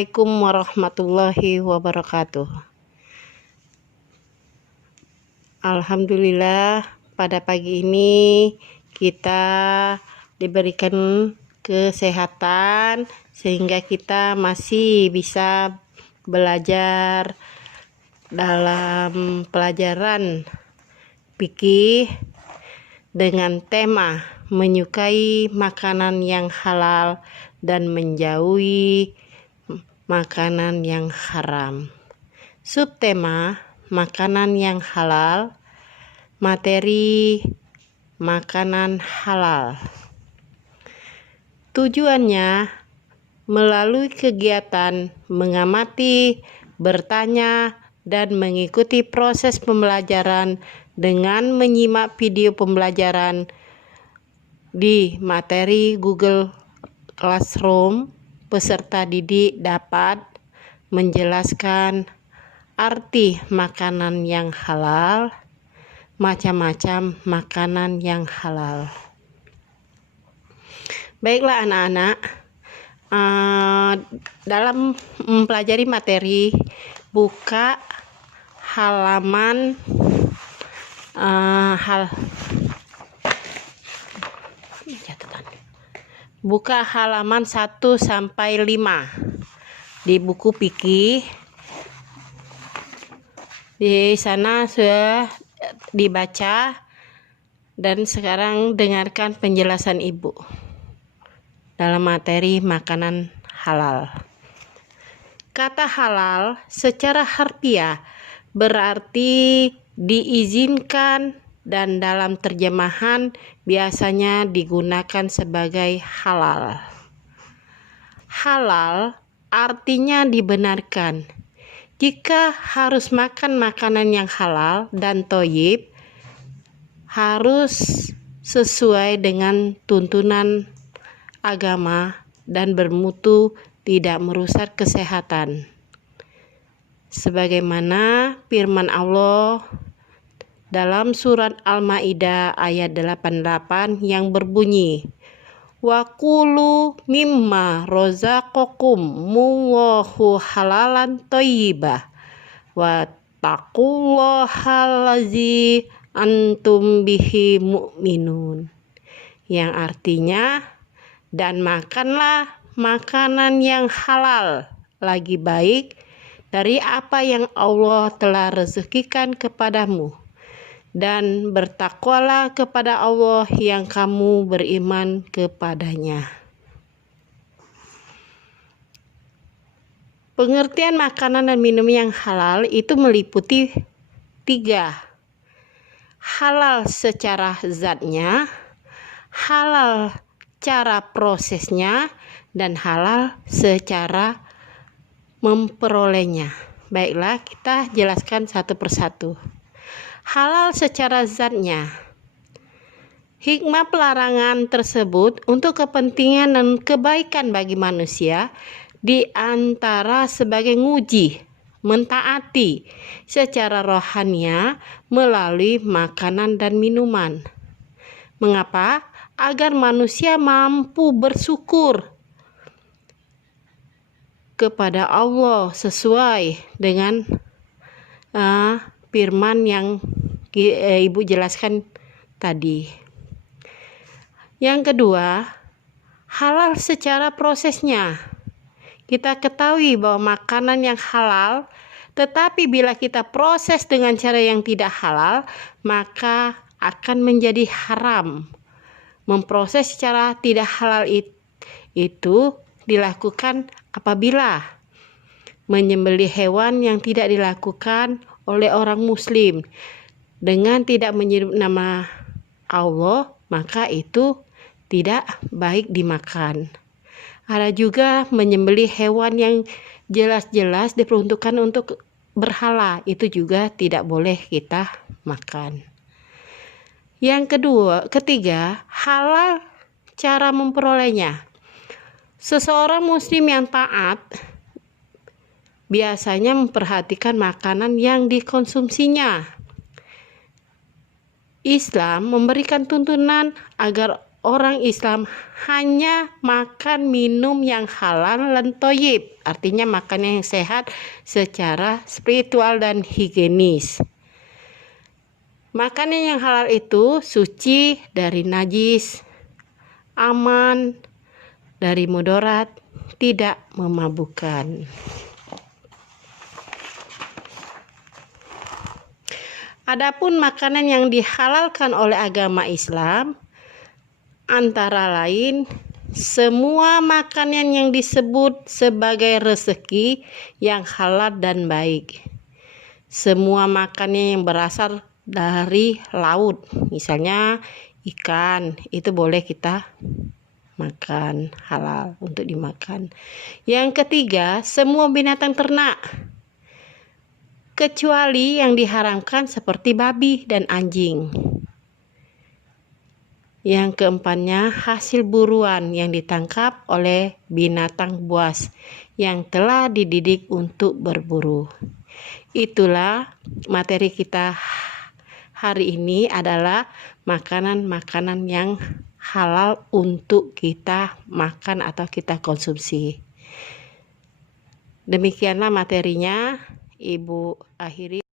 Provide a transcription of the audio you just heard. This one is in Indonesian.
Assalamualaikum warahmatullahi wabarakatuh. Alhamdulillah, pada pagi ini kita diberikan kesehatan sehingga kita masih bisa belajar dalam pelajaran fikih dengan tema menyukai makanan yang halal dan menjauhi makanan yang haram. Subtema makanan yang halal, materi makanan halal. Tujuannya melalui kegiatan mengamati, bertanya, dan mengikuti proses pembelajaran dengan menyimak video pembelajaran di materi Google Classroom. Peserta didik dapat menjelaskan arti makanan yang halal, macam-macam makanan yang halal. Baiklah anak-anak, dalam mempelajari materi, buka halaman buka halaman 1 sampai 5 di buku fikih. Di sana sudah dibaca dan sekarang dengarkan penjelasan Ibu dalam materi makanan halal. Kata halal secara harfiah berarti diizinkan dan dalam terjemahan biasanya digunakan sebagai halal. Halal artinya dibenarkan. Jika harus makan makanan yang halal dan thoyyib, harus sesuai dengan tuntunan agama dan bermutu, tidak merusak kesehatan. Sebagaimana firman Allah dalam surat Al-Maidah ayat 88 yang berbunyi, wa kulu mimma rozaqakum mullahu halalan thayyibah wa taqullahallazi antum bihi mu'minun, yang artinya, dan makanlah makanan yang halal lagi baik dari apa yang Allah telah rezekikan kepadamu, dan bertakwalah kepada Allah yang kamu beriman kepadanya. Pengertian makanan dan minum yang halal itu meliputi 3. Halal secara zatnya, halal cara prosesnya, dan halal secara memperolehnya. Baiklah, kita jelaskan satu persatu. Halal secara zatnya. Hikmah pelarangan tersebut untuk kepentingan dan kebaikan bagi manusia, di antara sebagai nguji, mentaati secara rohania melalui makanan dan minuman. Mengapa? Agar manusia mampu bersyukur kepada Allah sesuai dengan firman yang Ibu jelaskan tadi. Yang kedua, halal secara prosesnya. Kita ketahui bahwa makanan yang halal, tetapi bila kita proses dengan cara yang tidak halal, maka akan menjadi haram. Memproses secara tidak halal itu dilakukan apabila menyembelih hewan yang tidak dilakukan oleh orang muslim dengan tidak menyebut nama Allah, maka itu tidak baik dimakan. Ada juga menyembelih hewan yang jelas-jelas diperuntukkan untuk berhala, itu juga tidak boleh kita makan. Yang ketiga, halal cara memperolehnya. Seseorang muslim yang taat biasanya memperhatikan makanan yang dikonsumsinya. Islam memberikan tuntunan agar orang Islam hanya makan minum yang halal dan thoyyib, artinya makan yang sehat secara spiritual dan higienis. Makanan yang halal itu suci dari najis, aman dari mudarat, tidak memabukkan. Adapun makanan yang dihalalkan oleh agama Islam antara lain semua makanan yang disebut sebagai rezeki yang halal dan baik. Semua makanan yang berasal dari laut, misalnya ikan, itu boleh kita makan, halal untuk dimakan. Yang ketiga, semua binatang ternak, kecuali yang diharamkan seperti babi dan anjing. Yang keempatnya, hasil buruan yang ditangkap oleh binatang buas yang telah dididik untuk berburu. Itulah materi kita hari ini adalah makanan-makanan yang halal untuk kita makan atau kita konsumsi. Demikianlah materinya, Ibu akhiri.